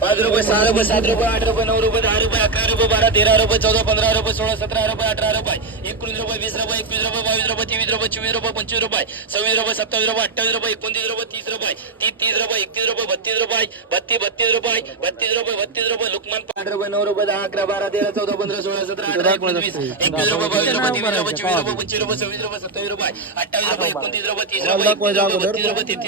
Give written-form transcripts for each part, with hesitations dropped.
5 रुपये 6 रुपये 7 रुपये 8 रुपये 9 रुपये 10 रुपये 11 रुपये 12 13 रुपये 14 15 रुपये 16 17 रुपये 18 रुपये 19 रुपये 20 रुपये 21 रुपये 22 रुपये 23 रुपये 24 रुपये 25 रुपये 26 रुपये 27 रुपये 28 रुपये 29 रुपये 30 रुपये 30 रुपये 31 रुपये 32 रुपये 32 रुपये 32 रुपये 32 रुपये लुकमान 8 रुपये 9 रुपये 10 11 12 13 14 15 16 17 18 19 20 21 रुपये 22 रुपये 23 रुपये 24 रुपये 25 रुपये 26 रुपये 27 रुपये 28 रुपये 29 रुपये 30 रुपये 31 रुपये 32 रुपये 33 रुपये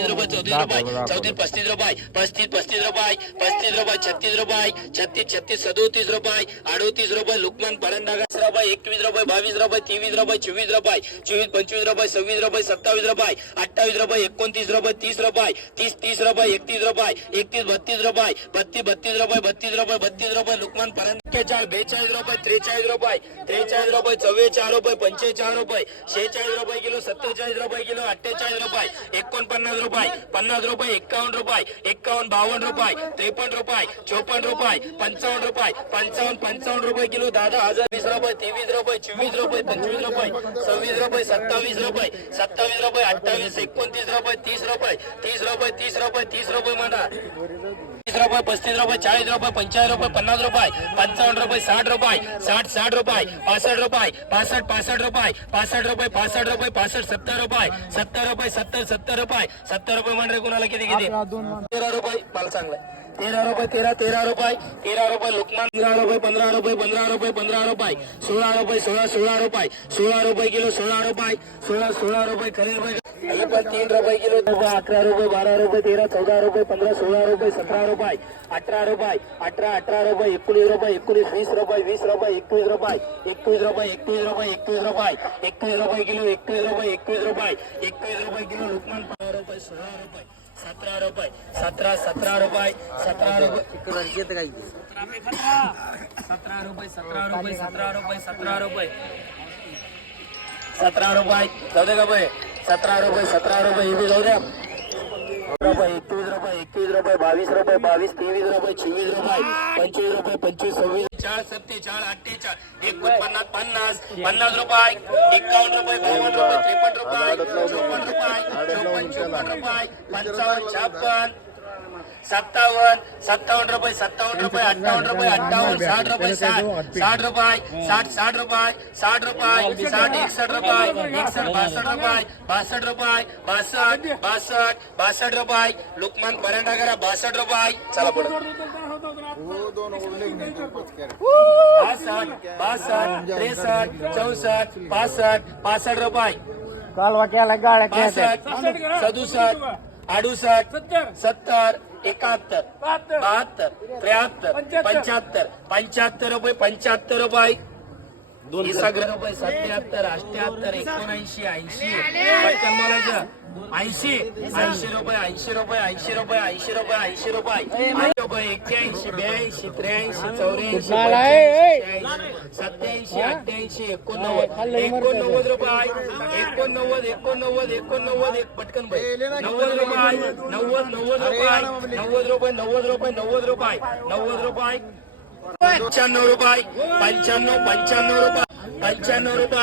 34 रुपये 34 35 रुपये 35 रुपये 35 रुपये 36 रुपये 36 37 रुपये 38 रुपये लुकमान परंडा रुपये 21 रुपये 22 रुपये 23 रुपये 24 रुपये 24 25 रुपये 26 रुपये 27 रुपये 28 रुपये 29 रुपये 30 रुपये 30 रुपये 31 रुपये 31 32 रुपये 32 रुपये 32 रुपये लुकमान परंडा 42 रुपये 43 रुपये 44 रुपये 44 रुपये 45 रुपये 46 रुपये किलो 47 रुपये किलो 48 रुपये 49 रुपये 50 रुपये 51 रुपये 51 52 रुपये 53 रुपये 54 रुपये 55 रुपये 55 रुपये किलो 10,000 20 रुपये 23 रुपये 24 रुपये 25 रुपये 26 रुपये 27 रुपये 27 रुपये 28 29 रुपये 30 रुपये 30 रुपये 30 रुपये 30 रुपये म्हणा 30 रुपये 35 रुपये 40 रुपये 45 रुपये 50 रुपये 55 रुपये 60 रुपये 60 रुपये 65 रुपये 65 रुपये 65 रुपये 65 रुपये 65 70 रुपये 70 रुपये 70 रुपये 70 रुपये म्हणजे कुणाला किती 13 रुपये मला चांगलं 13 रुपये 13 रुपये लुकमान 15 रुपये 15 रुपये 15 रुपये 16 रुपये 16 रुपये 16 रुपये किलो 16 रुपये 16 रुपये खरे रुपये 3 रुपये किलो 11 रुपये 12 रुपये 13 14 रुपये 15 16 रुपये 17 रुपये 18 रुपये 18 रुपये 19 रुपये 19 20 रुपये 20 रुपये 21 रुपये 21 रुपये 21 रुपये 21 रुपये किलो 21 रुपये 21 रुपये किलो लुकमान 15 रुपये 16 रुपये 17 रुपये 17 रुपये 17 रुपये 17 रुपये 17 रुपये 17 रुपये जाऊ दे का भाई 17 रुपये हे बी जाऊ द्या रुपये 21 रुपये 22 रुपये 23 रुपये 26 रुपये 25 रुपये 25 26 4 47 48 49 50 रुपये 51 रुपये 52 रुपये 53 रुपये 54 रुपये 55 57 रुपये 58 रुपये 58 60 रुपये 60 रुपये 60 रुपये 60 61 रुपये 62 रुपये लुकमान परांडा करा 62 रुपये चला पुढे 62 63 64 65 रुपये कालवा केला गाड्या 67 68 70 71 72 73 75 रुपये 75 रुपये 77 रुपये 77 78 79 80 पटकन बोलायचं 80 रुपये 80 रुपये 80 रुपये 80 रुपये 80 रुपये 81 82 83 84 87 88 89 रुपये 89 पटकन भाई 90 रुपये 90 रुपये 90 रुपये 95 रुपये 95 रुपये 95 रुपये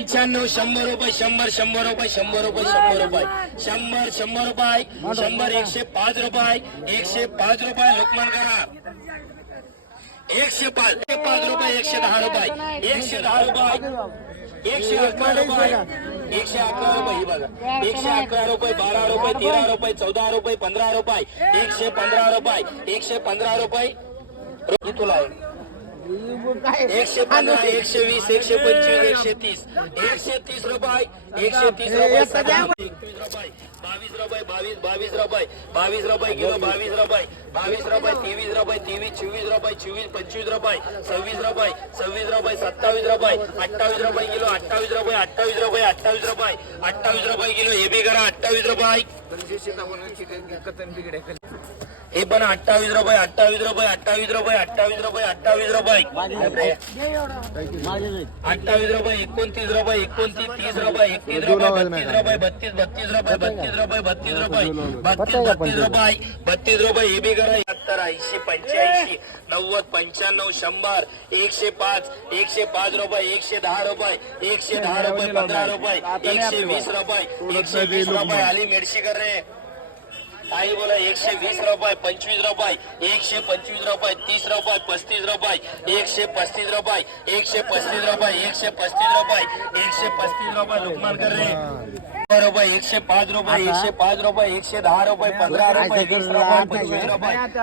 100 रुपये 100 रुपये 100 रुपये 100 रुपये 100 रुपये 105 रुपये 105 रुपये लुकमान करा 105 रुपये 110 रुपये 110 रुपये 111 रुपये 111 रुपये ही बघा 111 रुपये 12 रुपये 13 रुपये 14 रुपये 15 रुपये 115 रुपये 115 रुपये तुला 115 120 125 130 रुपये 130 रुपये 22 रुपये 22 रुपये किलो 22 रुपये 23 रुपये 24 रुपये 25 रुपये 26 रुपये 27 रुपये 28 रुपये किलो 28 रुपये किलो हे बी करा 28 रुपये हे पण 28 रुपये 28 रुपये 28 रुपये 28 रुपये 28 रुपये 28 रुपये 29 रुपये 29 30 रुपये 31 रुपये 32 रुपये 32 रुपये 32 रुपये 32 रुपये 32 रुपये हे बी करा 70 80 85 90 95 100 105 105 रुपये 110 रुपये 110 रुपये 15 रुपये 120 रुपये 120 रुपये आली मेडशी कर रहे आई बोला 120 रुपये 25 रुपये 125 रुपये 30 रुपये 35 रुपये 135 रुपये 135 रुपये 135 रुपये 135 रुपये लुकमान कर रहे रुपये 105 रुपये 105 रुपये 110 रुपये 15 रुपये 20 रुपये 25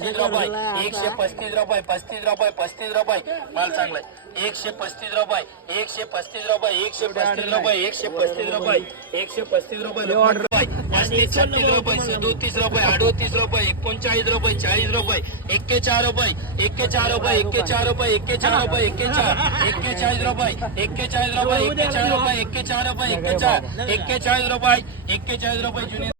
रुपये 30 रुपये 130 रुपये 135 रुपये 35 रुपये माल चांगला आहे 135 रुपये 135 रुपये 135 रुपये 135 रुपये 135 रुपये 35 36 रुपये 37 रुपये 38 रुपये 39 रुपये 40 रुपये 41 रुपये 41 रुपये 41 रुपये 41 रुपये 41 रुपये 41 रुपये 41 रुपये 41 रुपये 41 रुपये 41 रुपये जुनी